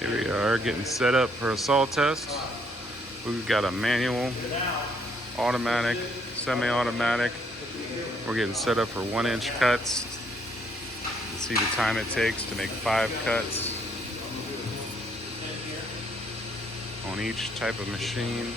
Here we are getting set up for a saw test. We've got a manual, automatic, semi-automatic. We're getting set up for 1-inch cuts. You see the time it takes to make 5 cuts on each type of machine.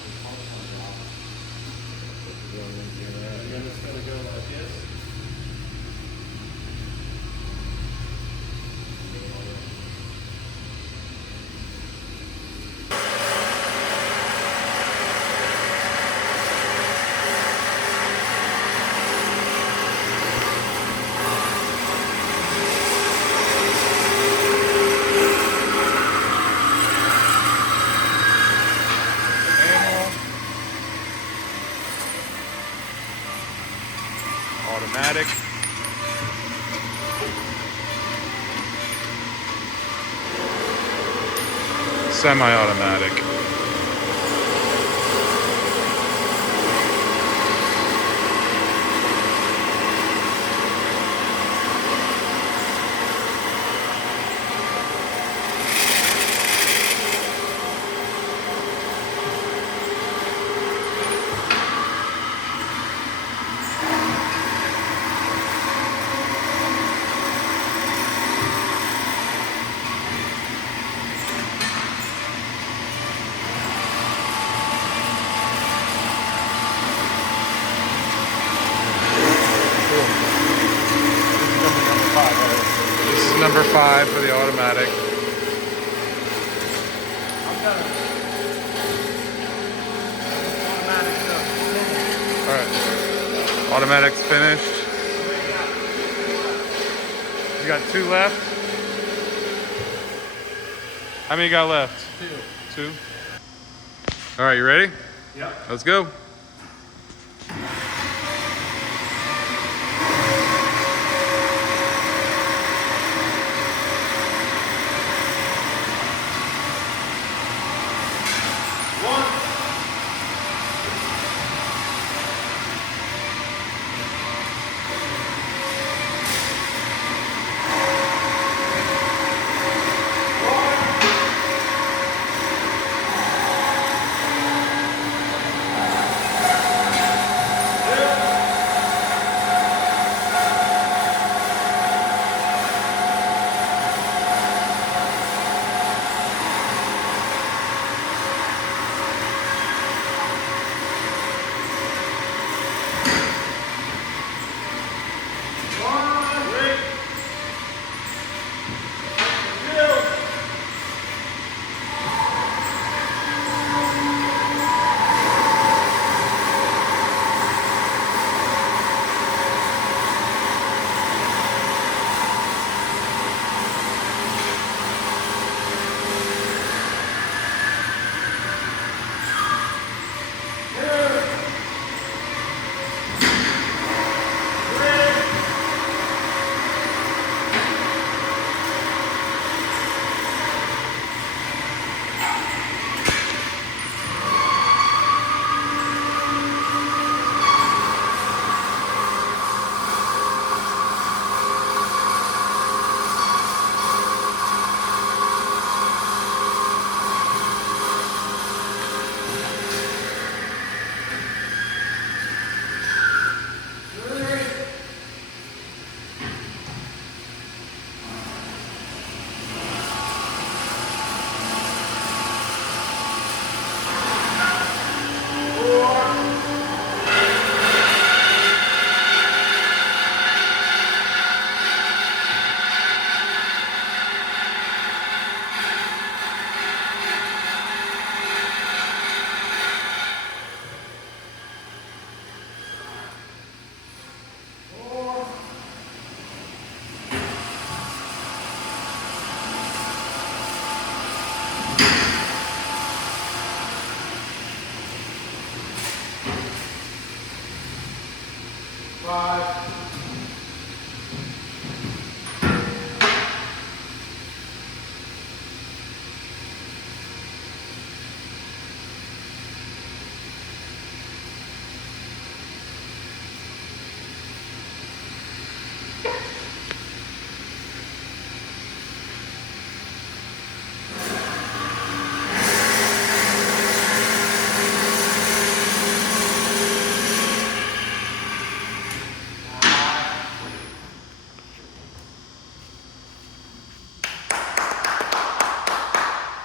Automatic. Semi-automatic. This is number 5 for the automatic. Alright. Automatic's finished. You got 2 left? How many you got left? 2. Alright, you ready? Yep. Let's go.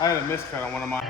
I had a miscut on one of my.